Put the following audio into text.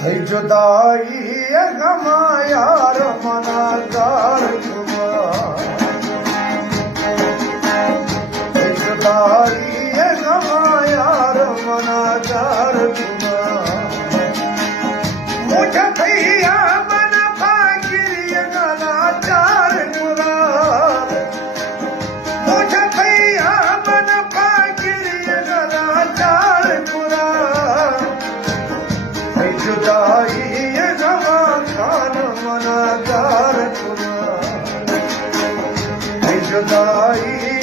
થઈ जुदाई गमा यार मना जार થઈ जुदाई गमा यार मना जार मुझे भैया बना फागिर गला चार मुझे भैया बना फागिर गला चार जुदाई गमा खान मना जार जुदाई